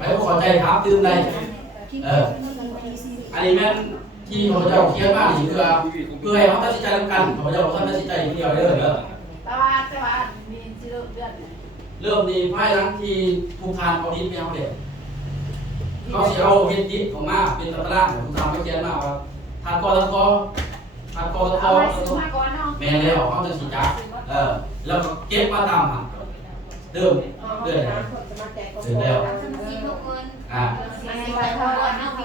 ไปขอใจครับตื่นได้อันนี้แม่นที่เขาจะเขียนมานี่คือให้เขาตัดสินใจร่วมกันเขาจะบอกท่านตัดสินใจเดียวได้เลยแต่ว่ามีที่เริ่มนี่ไพ่ทั้งที่ทุกทานเอาดินไปเอาเด็กเขาเสียเอาเฮ็ดดิบของมาเป็นตะล่างทุกทานไม่เขียนมาว่าทานกอแม่แล้วเขาจะสีจักแล้วก็เก็บมาตามหันเดิมเดือนแล้ว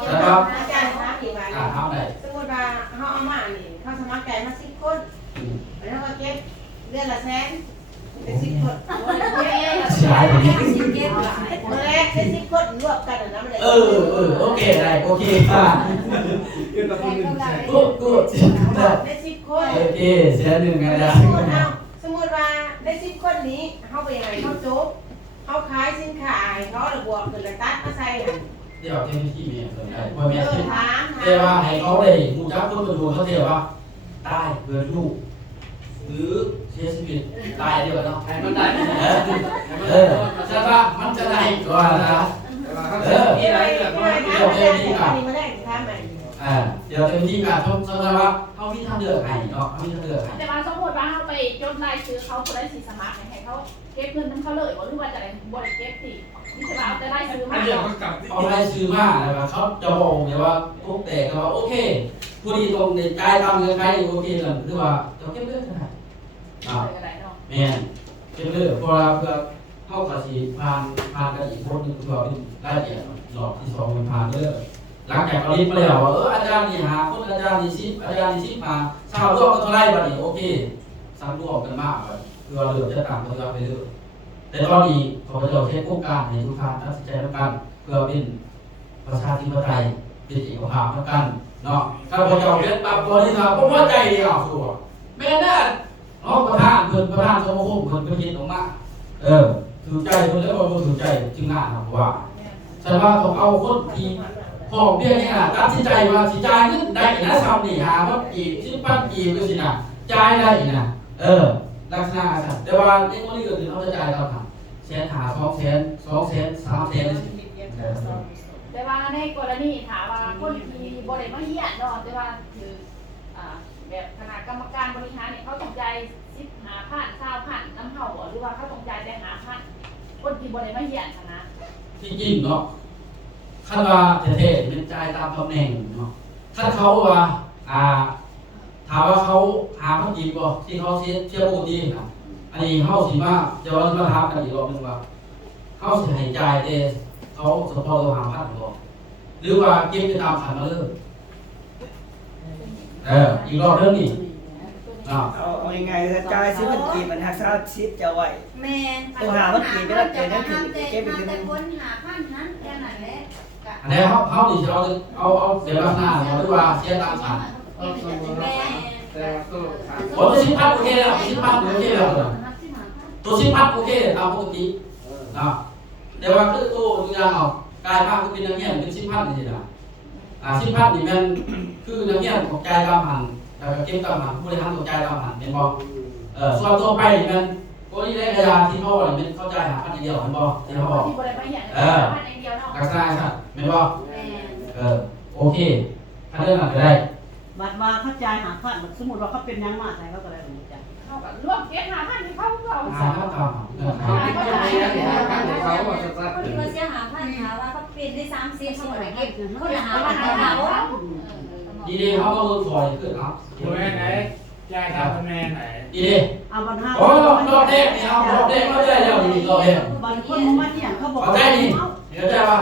นะครับอาจารย์คะที่ว่าทำได้สมมติว่าเขาเอามานี่เขาสมัครใจมา10 คนแล้วก็เก็บเดือนละแสนเป็น10 คนใช่เมื่อแรกเป็น10 คนรวมกันนะมันเลยโอเคได้โอเคค่ะกูได้10 คนโอเคเสียหนึ่งไงนะสมมติว่าได้10 คนนี้เขาไปยังไงเขาจบเขาขายสินค้าเขาระบวกขึ้นแล้วตัดมาใส่เดี๋ยวเจ้าหน้าที่เนี่ยสนใจว่าแม่ที่เดี๋ยวว่าให้เขาได้มูจับคนมาดูเขาเดี๋ยวว่าตายเกิดลูกหรือเสียชีวิตตายเดียวกันเนาะให้มันได้ใช่ปะมันจะได้ก่อนนะเดี๋ยวเจ้าหน้าที่มาได้ทำไหมเดี๋ยวเจ้าหน้าที่การสมมติว่าเขาพิจารณาเลือกให้เนาะเขาพิจารณาเลือกให้แต่ว่าสมมติว่าเขาไปจดรายชื่อเขาคนได้สีสมัครให้เขาเก็บเงินทั้งเขาเลยหรือว่าจะได้บริเก็บสินี่จะเอาจะได้ซื้อมาเอาได้ซื้อมาอะไรแบบเขาจะบอกเนี่ยว่าพวกแต่ก็ว่าโอเคผู้ดีตรงในใจตามเงินใครโอเคเลยหรือว่าจะเก็บเลือดขนาดแม่เก็บเลือดเพราะว่าเพื่อเข้ากับสีผ่านกันอีกคนนึงก็เป็นรายละเอียดหลอกที่2มันผ่านเลือดหลังจากเราลิสต์มาแล้วอาจารย์นี่หาคนอาจารย์นี่ซิอาจารย์นี่ซิมาชาวร่วมกันเท่าไรบัดนี้โอเคซ้ำร่วมกันมากเลยเพื่อเลือกจะต่างกันไปเรื่อยแต่ตอนนี้เขาจะใช้โครงการในทุกท่านตัดสินใจแล้วกันเพื่อเป็นประชาธิปไตยเป็นเอกภาพแล้วกันเนาะถ้าพอจะเป็นปรับตัวนี่ครับผมว่าใจดีอ่ะสัวแม่น่าเนาะประธานสมาคมคนเป็นเห็นออกมาถือใจคนแล้วก็ถือใจจึงงานครับว่าฉันว่าต้องเอาคนที่พ่อเบี้ยนี่นะตัดสินใจว่าสิจ่ายเงินได้นะซ้ำนี่หาว่ากี่10,000กี่ก็สินะจ่ายได้นะลักษณะครับแต่ว่าในกรณีอื่นเขาจะจ่ายเราทำ200,000 200,000 300,000แต่ว่าในกรณีถามว่าคนที่บริมาเฮียนแต่ว่าคือแบบคณะกรรมการบริหารเนี่ยเขาต้องใจ15,000 20,000น้ำเห่าหรือว่าเขาต้องใจได้5,000คนที่บริมาเฮียนนะที่จริงเนาะขั้นว่าเท่ๆเป็นจ่ายตามตำแหน่งเนาะขั้นเขาว่าถามว่าเขาหาเขาจริงป่ะที่เขาเทียบปกตินะอันนี้เขาสิมาจะว่ามาถามกันอีกรอบนึงว่าเขาสิหายใจแต่เขาสมพอเราหาพันหรอหรือว่าเก็บไปตามขันมาเลยอีกรอบเรื่องนี้เอายังไงจ่ายซื้อมันกี่มันหักซาซิปจะไหวแม่ตัวหามันกี่ไม่ได้เกิดนั่นคือเก็บไปถึงคนหาพันนั้นแค่นั้นแหละอันนี้เขาดิเอาเดี๋ยวหน้าหรือว่าเสียตามขันผมตัว10,000โอเคแล้ว10,000โอเคแล้วตัว10,000โอเคตามปกตินะเดี๋ยวว่าคือตัวตัวอย่างเอากายภาพคือเป็นนักเรียนเป็น10,000นี่นะ10,000นี่มันคือนักเรียนของใจตามหันแต่เก็บตามหันผู้บริหารของใจตามหันเป็นบ่ส่วนตัวไปนี่มันตัวนี้ได้กระดาษที่เขาเนี่ยมันเข้าใจหาพันเดียวเห็นบ่ที่เขาบอกลักษณะครับเป็นบ่โอเคถ้าเรื่องอะไรได้บัดว่าเข้าใจหาพันสมมติว่าเขาเป็นยังมาใส่เขาก็ได้เหมือนกันเขาก็รวมเก็บ5,000ที่เขาคนที่มาเสียหาพันหาว่าเขาเป็นได้30เขาเก็บคนละ5,000เขาดีเขาก็รู้ซอยขึ้นเนาะตัวแม่ไหนยายทำแม่ไหนดีเอาบันห้าโอ้รอบแรกนี่เอารอบแรกเขาได้แล้วนี่รอบแรกบันคนมาเนี่ยเขาบอกเขาได้นี่เห็นใจป่ะ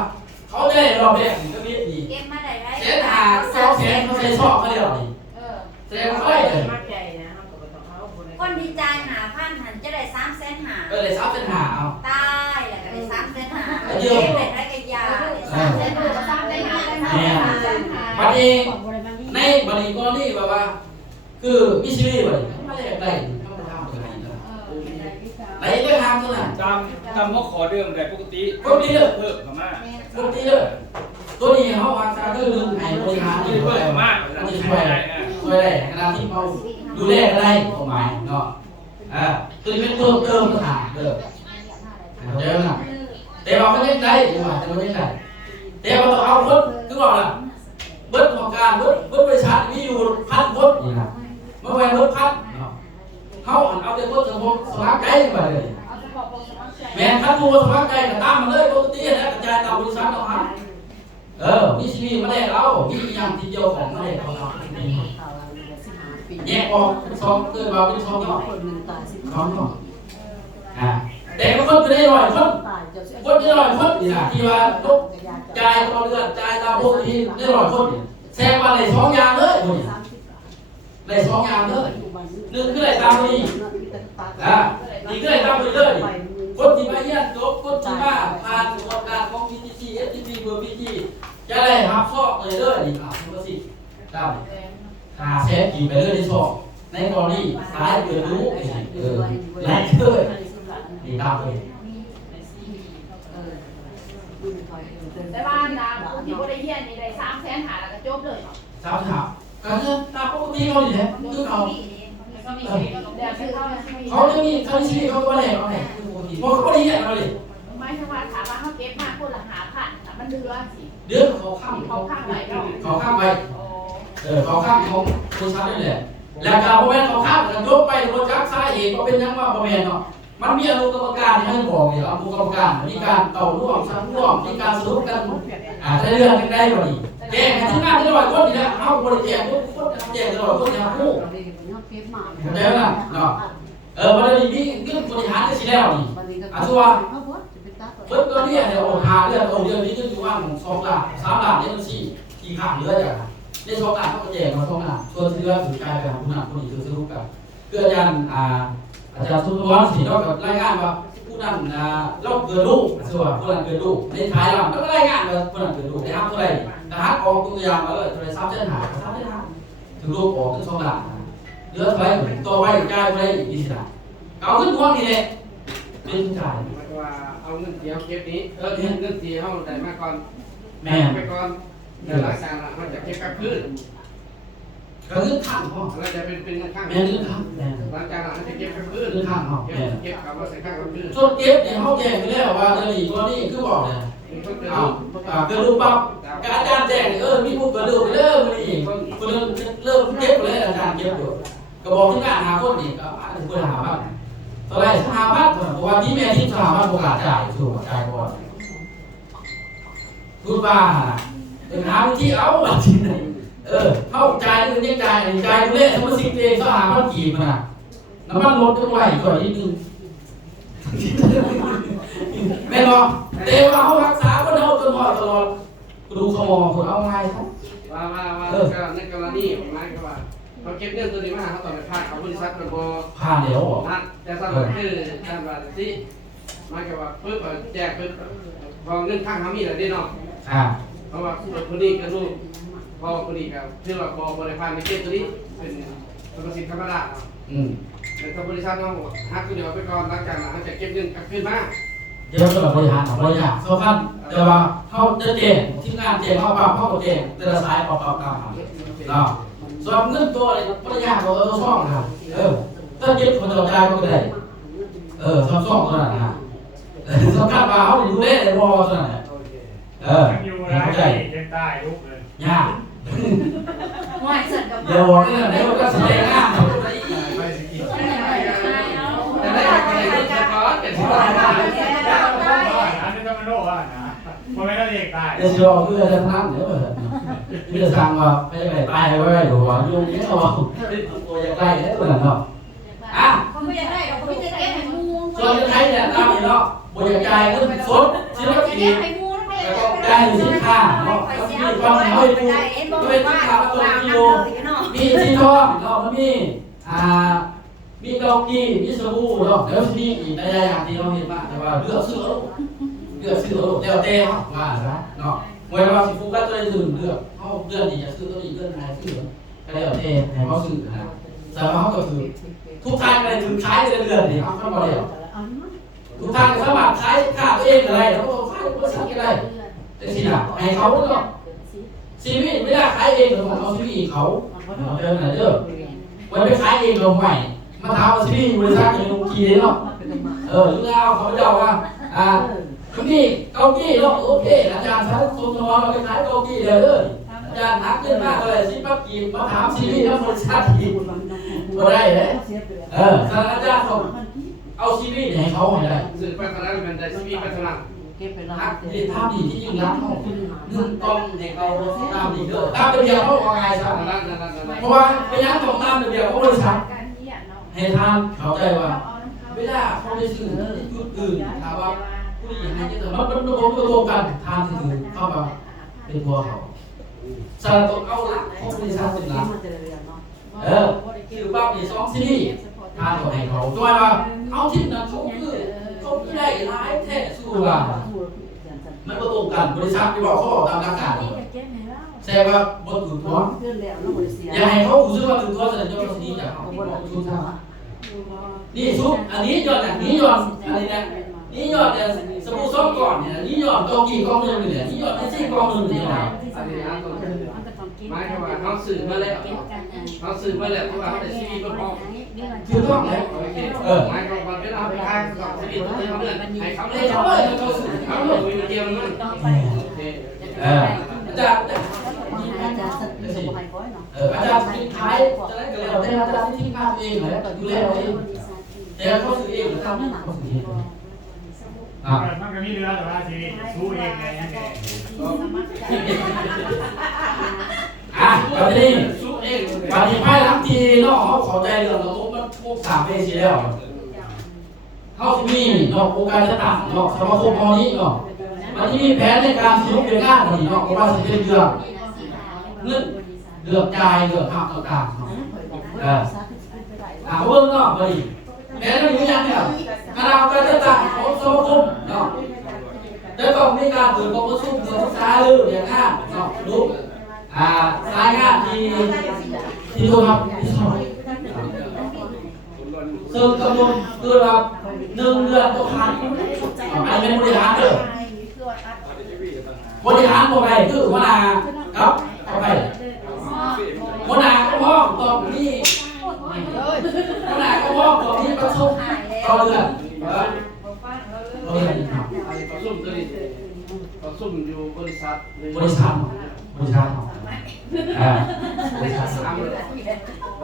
เขาได้รอบแรกนี่ก็มีดีเก็บมาได้เส้นหา200,000เขาใช้ชอบเขาเดียวนี่แสดงว่าเขาได้เลยคนดีใจหาพันหันจะได้300,000หาได้300,000หาเอาตายแล้วก็ได้300,000หาเก็บเป็นไรกันยา300,000หาบัดนี้ในบัดนี้ก็นี่แบบว่าคือมิชลินบัดนี้ไม่ได้ได้ต้องไปทำอะไรนะไหนได้ทำเท่านั้นจำว่าขอเดิมแต่ปกติเพิ่มเข้ามาปกติเลยตัวนี้เขาวางซาเกอร์หนึ่งให้บริหารที่เพิ่มเข้ามาที่ช่วยได้ขณะที่เขาดูแลอะไรความหมายเนาะตัวนี้เป็นเพิ่มสถานเดิมเยอะนะ แต่ว่ามันยังได้แต่ว่ามันยังได้แต่ว่าต้องเอาคนคือว่าล่ะเบิดของการเบิดบริษัทมีอยู่1,000 คนนี่นะเมื่อวันเบิด1,000เขาเอาแต่คนสมัครใจไปเลย เอาเฉพาะคนสมัครใจ แม่ถ้าตัวสมัครใจก็ตามมาเลยปกติแล้วกระจายตามบริษัทเอาครับมีชีวิตมาได้เรามีอย่างที่เดียวของมาได้เราแยกออกเป็น2เกิดมาเป็น2ย่อ คนหนึ่งตายสิบ 2ย่อแต่ก็คนจะได้100 คน ตายจะ คนจะ100 คนนี่นะที่ว่าตกจ่ายต่อเดือนจ่ายตามปกติได้100 คนแซงมาได้2อย่างเลยคนได้2อย่างเลย1คือได้ตามนี้นี่คือได้ตามนี้เลยคนที่มาเยี่ยมจบคนที่มาผ่านกระบวนการของ PTC FTP เบอร์ PG จะได้รับซอกเลยเลยนี่ครับทุกสิ่งได้แซงกี่ไปเลยในซอกในกรณีสายเกิดรู้แรงเลยนี่ตามเลย แต่ว่าดาวผู้ที่บ่ได้เรียนนี่ได้300,000หาแล้วก็จบเลย สามถามก็คือตามปกติเขาดิแหละคือเขา ก็มีชีวิตเดี๋ยวคือเขาชีวิต เขาจะมีเขาชีวิตเขาก็ได้เขาเนี่ยคือปกติเพราะเขาดีเนี่ยเขาดิ หมายถึงว่าถามว่าเขาเก็บมาคนละ5,000แต่มันเดือนสิ เดือนเขาข้าม เขาข้างไหนเนาะ เขาข้ามไป โอ้ เขาข้ามของคนชั้นนี่แหละแล้วการพ่อแม่เขาข้ามกันยกไปโดนจักสาเหตุเขาเป็นยังว่าพ่อแม่เนาะมันมีอนุกรรมการที่ให้บอกเนี่ยอนุกรรมการมีการต่อร่วมสังร่วมมีการสรุปกันได้เรื่องกันได้บ่ดีแจ้งกันที่งานที่100 คนนี่แหละเอาบริแจกคนแจก100 คนอย่างผู้เดี๋ยวนะเนาะวันนี้มีเรื่องบริหารได้สิแล้วนี่ชัวเบิดตัวนี้เนี่ยหาเรื่องเดือนนี้ก็อยู่ว่า2 ล้าน 3 ล้านเนี่ยมัน4กี่ข้างเหลือจ้ะใน2 ล้านเขาก็แจกมา2 ล้านส่วนที่เหลือสุดกลายเป็นผู้นำผู้นี้คือสรุปกันคืออาจารย์สุนทรศรีนอกกับรายงานว่าผู้นั้นเราเกิดลูกชัวผู้นั้นเกิดลูกในท้ายเราแล้วก็รายงานว่าผู้นั้นเกิดลูกได้รับเท่าไหร่แต่หากออกตัวอย่างมาเลยเท่าไหร่3 เส้นหาถึงลูกออกถึง2 ล้านเหลือเท่าไหร่ตัวไว้จ่ายไปอีก20 ล้านเอาขึ้นพวงนี่แหละเป็นจ่าย หมายว่าเอาเงินเสียเก็บนี้เงินเสียเฮาได้มาก่อน แม่ ไปก่อนเดี๋ยวหลังจากนั้นมันจะเก็บกลับคืน ก็ขึ้นข้างห้อง แล้วจะเป็นข้าง แม่ขึ้นข้างแม่ หลังจากนั้นมันจะเก็บกลับคืน ขึ้นข้างห้องแม่ เก็บกลับมาใส่ข้างกลับคืน ส่วนเก็บเนี่ยเขาแจ้งไปแล้วว่าจะหลีกว่านี่คือบอกเนี่ย มีคนเกิด เอาเกิดรูปปั๊บอาจารย์แจ้งมีผู้เกิดรูปไปเริ่มนี่คนเริ่มเก็บเลยอาจารย์เก็บอยู่ก็บอกที่งานหาคนนี่ก็คนหาบ้างเท่าไรหาบ้างเพราะว่าที่แม่ที่หาบ้างโอกาสจ่ายถูกจ่ายก่อนพูดว่าหาวิธีเอาที่ไหนเข้าจ่ายเงินยังจ่ายดูเล่สมมติ10 เองก็หาบ้านกี่มันอ่ะน้ำมันลดก็ไหวก่อนนิดนึงแม่บอกเดี๋ยวเขารักษาก็เอาจนหมดตลอดดูขโมยคนเอาไงครับ ว่าในกรณีหมายความว่าเขาเก็บเงินตัวนี้มาเขาต้องไปพาเขาบริษัทระบบ ผ่านเดี๋ยวบอก นัดจะสรุปคือการว่าสิหมายความว่าปึ๊บแจกปึ๊บพอเงินข้างเขามีอะไรได้เนาะเพราะว่าคนนี้ก็รู้พอคนนี้ก็คือว่าพอบริษัทในเก็บตัวนี้เป็นสมสิทธิ์ธรรมดาเนาะแต่บริษัทเราหักตัวเดียวไปก่อนหลังจากนั้นเขาจะเก็บเงินกลับคืนมา เดี๋ยวจะบริหารของบริหารสำคัญแต่ว่าเขาจะเจงที่งานเจงเขาปั๊บเขาเจงแต่ละสายปั๊บตามเนาะส่วนเงินตัวบริหารของตัวช่องนะถ้าเก็บคนต่อใจก็ได้ช่องตัวนั้นนะสำคัญว่าเขาดูแลในวอลตัวนั้นอยู่ไรยังใต้ลูกเลย ยาก หวยสั่นกับ เดี๋ยวบอกนี่แหละเดี๋ยวก็แสดงงาน ไปสิกิน แต่ แต่ ได้ ได้ ใคร ใคร กั จะ น ขอเป็นที่ ได้ ว่า อันนี้ต้องมาโลกอ่ะนะเพราะไม่ได้เด็กตาย เดี๋ยวจะบอกเพื่อจะทำเดี๋ยวเพื่อสั่งว่าไม่ได้ตายไว้อยู่ว่ายุ่งเนี่ยเราตัวใหญ่ๆเนี่ยตัวนั้นเนาะ เขาไม่ได้เราไม่ได้เก็บให้มู ส่วนไทยเนี่ยตามนี้เนาะบริจาคเงินสดศิลปิน เก็บให้มูไม่ แล้ว ได้ ก็ได้สินค้าเนาะแล้วมีความหมายให้ดูด้วยสินค้าตัวกิโลมีซีทองเนาะมันมีเกากี้มีสบู่เนาะแล้วมีอีกหลายอย่างที่เราเห็นมาแต่ว่าเลือกซื้อแล้วแต่ว่าเนาะเวลาสิฟูกัสตัวอื่นเลือกเขาเลือกนี่จะซื้อตัวนี้เลือกไหนซื้อก็แล้วแต่ให้เขาซื้อนะแต่ว่าเขาก็คือทุกทางเลยถึงขายเดือนนี่เขาบ่ได้ทุกทางสมัครขายค่าตัวเองอะไรแล้วก็ขายบริษัทอะไรแต่สิน่ะให้เขาเนาะซีวีไม่ได้ขายเองหรอกเอาซีวีเขาเดินไหนเด้อไว้ไปขายเองลงใหม่มาทำซีวีบริษัทอย่างลงกีเนาะหรือเอาเขาเจ้าว่า คุณนี่เกากี้เนาะโอเคอาจารย์ใช้สุนทรเราไปขายเกากี้เลยอาจารย์นักขึ้นมากเลยสิปั๊บกีบมาถามซีรีส์แล้วคนชาติก็ได้เลยศาสตราจารย์เอาซีรีส์ให้เขาได้ สื่อพัฒนาเป็นได้ชีวิตพัฒนา ทักดีท่าดีที่ยิ่งรักเขาหนึ่งต้องให้เขาตามดีเด้อตามระเบียบเขาว่าไงครับเพราะว่าเป็นยังต้องตามระเบียบเขาบริษัท การเยี่ยนเนาะ ให้ทานเข้าใจว่าเวลาเขาไปซื้อจุดอื่นถามว่าผู้หญิงให้เยอะมันรวมกันทานถึงเข้ามาเป็นตัวเขาสารตัวเอาละเขาบริษัทเป็นหลักคือบ้ามีสองซีรีส์ทานตัวให้เขาตัวว่าเอาที่นั้นเขาคือเขาได้ร้ายแท้สู้ว่ามันก็ตรงกันบริษัทที่บอกเขาบอกตามหลักการแสดงว่าบนถึงตัวอย่าให้เขารู้สึกว่าถึงตัวแสดงว่าเขาดีจากเขาชุดนี่ชุดอันนี้ยอดอันนี้ยอดอะไรเนี่ยนี่ยอดเนี่ยสบู่ซ้อมก่อนเนี่ยนี่ยอดกองกี่กองหนึ่งเนี่ยนี่ยอดไม่ใช่กองหนึ่งเนี่ยนะ อันนี้อันตัวหมายความว่าเขาสื่อมาแล้วเขาสื่อมาแล้วที่ว่าเขาได้ชีวิตประกอบ คือต้องแล้ว หมายความว่าเวลาไปทานกับชีวิตตัวเขาเนี่ยให้เขาเลยเขาสื่อเขาเลยมีเดียวมันโอเค อาจารย์อาจารย์ทิ้งท้ายจะได้เกิดอะไรอาจารย์ทิ้งท้ายเองเลยดูแลเองแต่เขาสื่อเองหรือทำเขาสื่อเองมันก็มีเรือแต่ว่าสิสู้เองไงยังไง วันนี้สู้เองวันนี้ภายหลังทีเนาะเขาเข้าใจเรื่องระบบมันพวก3 ปีสิแล้วเขาจะมีเนาะโครงการต่างๆเนาะสมาคมพอนี้เนาะมันจะมีแผนในการสรุปเป็นงานนี่เนาะว่าจะเป็นเรื่องเงินเรื่องจ่ายเรื่องหักต่างๆเนาะเบิ่งเนาะบ่ดีแผนมันอยู่อย่างเดียวคณะกรรมการต่างๆของสมาคมเนาะจะต้องมีการเปิดกองประชุมศึกษาหรืออย่างงานเนาะรู้สายงานที่ดูครับซึ่งกำหนดคือแบบ1 เดือนต้องผ่านอันนี้เป็นบริหารเด้อบริหารบ่ไปคือหัวหน้าครับบ่ไปหัวหน้าก็มองตรงนี้หัวหน้าก็มองตรงนี้ประชุมต่อเดือนประชุมตัวนี้ประชุมอยู่บริษัทเดี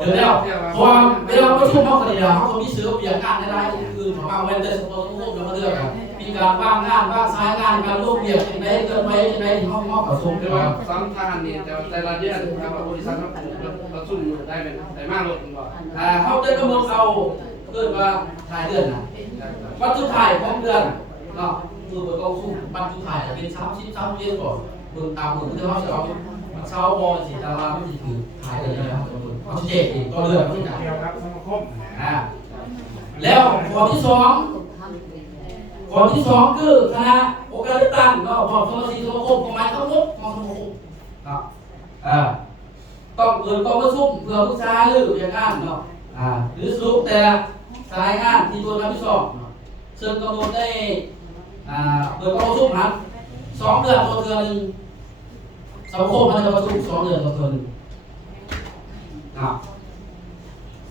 ๋ยวแล้วพอเวลาประชุมเขาก็ดีแล้วเขามีซื้อเปลี่ยนงานในรายอื่นของเราเว้นแต่สมมติว่าเราเลือกมีการบ้างงานบ้างซ้ายงานการร่วมเบียดในเกินไปในห้องประชุม คือว่าสำคัญนี่แต่ละเดือนครับบริษัทประชุมได้เป็นได้มากลดก่อนเขาจะกำหนดเอาเกิดว่าถ่ายเดือนนะวันสุดท้ายของเดือนเนาะคือประชุมวันสุดท้ายเป็น30 เดือนก่อนเบิ่งตามมือที่เขาจะเอาเช้าบอลสีตารางไม่ถือถ่ายเลยนะครับเขาเช็คอีกก็เลือกที่ไหน เดียวครับสมาคม แล้วข้อที่2คือคณะองค์การเลือกตั้งเนาะของสมาชิกสมาคมประมาณทั้งหมดของสมาคมเนาะต้องเปิดกองประชุมเพื่อปรึกษาหรืออย่างงานเนาะหรือสรุปแต่ละสายงานที่ตัวรับผิดชอบซึ่งกำหนดได้เปิดกองประชุมครับ2 เดือนต่อเดือนนึงสมาคมมันจะประชุม2 เดือนต่อเดือนนึง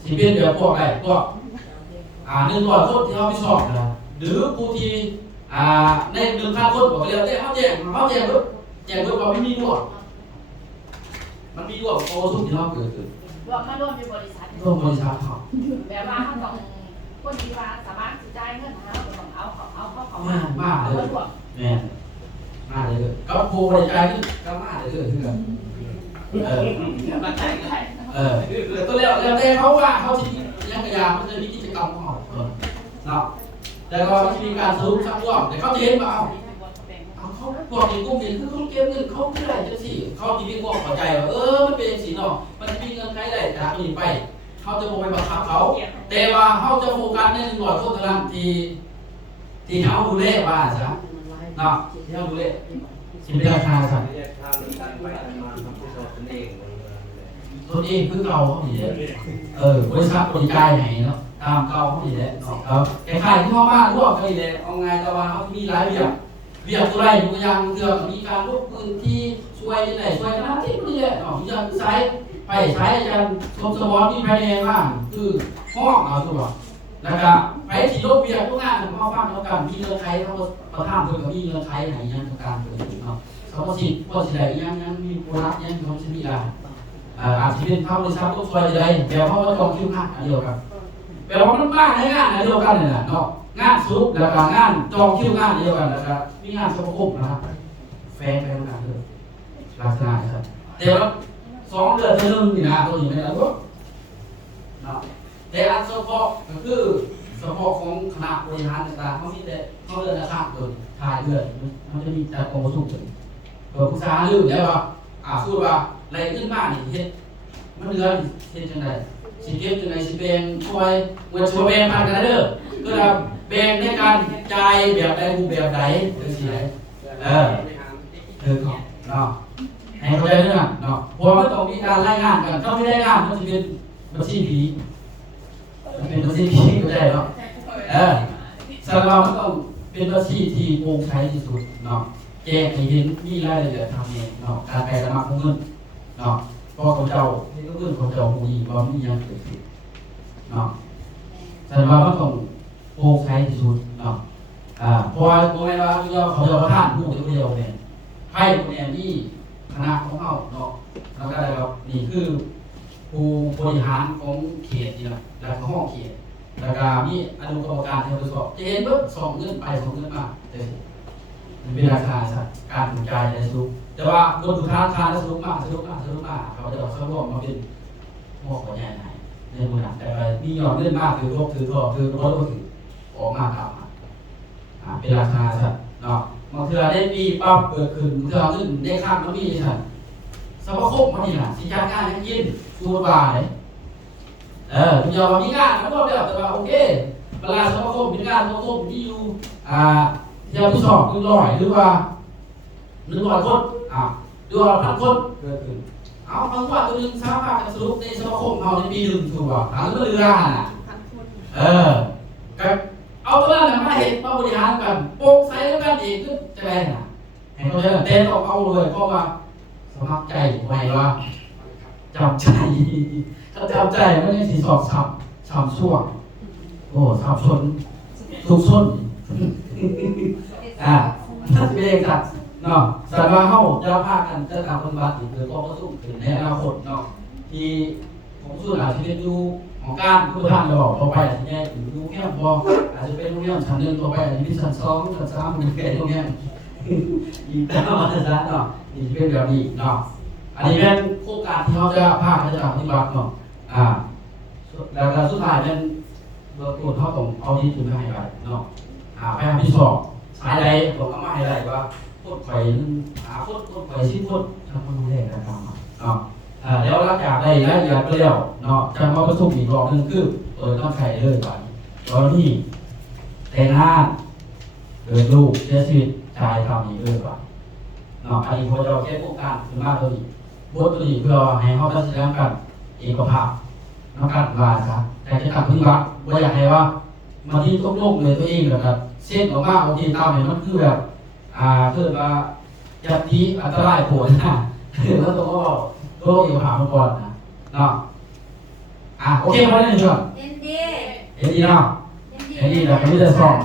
สิเป็นแบบพวกอะไรพวก100 คนที่เขาไม่ชอบนะหรือผู้ที่ใน1,000 คนบอกเรียกได้เขาแจ้งปุ๊บเราไม่มีด้วยมันมีด้วยโอ้ทุกที่เราเกิดขึ้น รวมมาร่วมในบริษัท ร่วมบริษัทเขา แบบว่าเขาต้องคนที่ว่าสามารถจ่ายเงินเขาต้องเอาเขามากเลยแม่มาเลยก็โพลในใจก็มาเลยคือตัวแล้วแต่เขาว่าเขาที่ยังกระยามันจะมีกิจกรรมของเขาเนาะแต่ก็จะมีการสรุปสักรอบแต่เขาจะเห็นว่าเขาบอกในกลุ่มนี้คือเขาเก็บเงินเขาไม่ได้จังสิเขาจะมีความเข้าใจว่ามันเป็นสีเนาะมันมีเงินใครได้จากนี้ไปเขาจะโมไปบังคับเขาแต่ว่าเขาจะโฟกัสใน100 คนเท่านั้นที่เขาดูแลว่าใช่ไหมเนาะที่เขาดูแลสิเป็นราคาใช่ตัวเองคือเก่าเขาดีบริษัทบริการไหนเนาะตามเก่าเขาดีแหละครับคล้ายๆที่พ่อบ้านร่วมกันเลยเอาไงแต่ว่าเขามีหลายเบียบตัวไรอยู่อย่างเดียวมีการลบพื้นที่ช่วยที่ไหนช่วยนะที่นี่แหละอย่างใช้ไปใช้กันสมสมองที่ภายในบ้านคือห้องเอาตัว แล้วก็ไปสิโลกเวียทุกงานของเขาฟังแล้วกันมีเรื่องใครเขาประทานเพิ่นก็มีเรื่องใครไหนยังต้องการเพิ่นเนาะเขาก็สิได้ยังมีโปรดักต์ยังเขาสิมีได้อาจจะเป็นเขาบริษัทต้องซอยได้แต่เขาก็จองคิวงานอันเดียวกันแปลว่ามันบ้านในงานอันเดียวกันนี่แหละเนาะงานสรุปแล้วก็งานจองคิวงานเดียวกันแล้วก็มีงานสมาคมนะครับแฟนไปทำงานเลยลักษณะครับแต่ว่า2 เดือนเท่านึงนี่นะตัวนี้ไม่ได้ก็เนาะแต่อันเฉพาะก็คือเฉพาะของคณะบริหารต่างๆเขามีแต่เขาเดือนละครั้งตัวถ่ายเดือนมันจะมีแต่องค์ประชุมถึงตัวผู้ชายลืมแล้วว่าพูดว่าอะไรขึ้นมานี่เฮ็ดมันเหลือเฮ็ดจังได๋สิเก็บจังได๋สิแบ่งคอยเหมือนสิแบ่งปันกันเด้อคือว่าแบ่งในการจ่ายแบบใดรูปแบบใดจังซี่คือเนาะให้เข้าใจเรื่องเนาะเพราะมันต้องมีการรายงานกันถ้าไม่ได้งานมันสิเป็นบัญชีผีมันเป็นบัญชีผีเข้าใจเนาะสำหรับมันต้องเป็นบัญชีที่โปร่งใสที่สุดเนาะแจ้งให้เห็นมีรายละเอียดทำเองเนาะการแปลสมัครของเงินเนาะเพราะของเจ้าที่ก็เรื่องของเจ้าคงดีว่ามีอย่างเกิดขึ้นเนาะสำหรับมันต้องโปร่งใสที่สุดเนาะเพราะว่าโมเมนต์ว่าเขาจะประทานผู้เดียวเนี่ยให้คนเนี่ยนี่คณะของเขาเนาะแล้วก็อะไรครับนี่คือผู้บริหารของเขตนี่แหละแล้วก็ห้องเขตแล้วก็มีอนุกรรมการที่ทดสอบจะเห็นว่าส่งเงินไปส่งเงินมาเป็นราคาการถูกใจในสุขแต่ว่าบนทุกทางการสรุปมากเขาจะเอาสรุปมาเป็นหัวข้อใหญ่ไหนในมือหนักแต่มียอดเงินมากถือรถถือรถถือออกมาทำเป็นราคาสัตว์เนาะบางเทื่อได้ปีปั๊บเกิดขึ้นเทื่อเงินได้ข้ามมันมีสัตว์สมาคมมันนี่นะสิจัดการให้กินสูตรว่าเลยคุณยอมมีงานมันก็แบบแต่ว่าโอเคเวลาสมาคมเป็นงานสมาคมที่อยู่เที่ยวที่สอบ100หรือว่า100 คนหรือว่า1,000 คนเกิดขึ้นเอาบางวันตัวนึงสามารถจะสรุปในสมาคมเอาในปี1ถูกป่ะหรือว่าเรือกับเอาตัวนั้นมาเห็นมาบริหารกันโปร่งใสแล้วกันอีกคือจะได้น่ะให้เขาจะเต้นออกเอาเลยเพราะว่าสมัครใจไว้ว่าจำใจถ้าจำใจไม่ได้สีสอบช้ำช่วงโอ้ช้ำชนทุกชนถ้าจะเป็นสัตว์เนาะแต่ว่าเขาจะพากันจะทำปฏิบัติหรือก็สู้ถึงในอนาคตเนาะที่ของส่วนอาจจะเป็นอยู่ของการผู้ท่านเราบอกต่อไปอาจจะแยกอยู่แค่พออาจจะเป็นโรงเรียนชั้น1ต่อไปอาจจะมีชั้น2ชั้น3เป็นโรงเรียนอีกแต่ว่าจะเนาะนี่เป็นแบบนี้เนาะอันนี้เป็นโครงการที่เขาจะพาเขาจะปฏิบัติเนาะแล้วก็สุดท้ายเป็นเบอร์ตัวเขาต้องเอาที่ถึงให้ไปเนาะไปหาพี่สอบสายใดผมก็มาให้ได้ว่าโคตรไข่โคตรไข่ชิ้นโคตรทำมันรู้ได้แล้วกันเนาะแล้วหลังจากได้รายละเอียดไปแล้วเนาะจะมาประชุมอีกรอบนึงคือต้องไข่เลยก่อนตอนที่แต่งงานเกิดลูกเสียชีวิตชายทำอีกเลยก่อนเนาะอันนี้พอจะแก้โครงการขึ้นมาตัวนี้บทตัวนี้เพื่อให้เขาได้แสดงกันเอกภาพนักการว่าครับแต่จะทำพึ่งวัดว่าอยากให้ว่ามาที่ต้องโลกเลยตัวเองแบบเส้นออกมาเอาที่ตามเนี่ยมันคือแบบเกิดมาจับที่อันตรายโผล่นะแล้วตัวก็โลกเอกภาพมาก่อนนะเนาะโอเคมาได้หนึ่งช่วงเอ็นดีเนาะเอ็นดีเราไม่ได้สอบ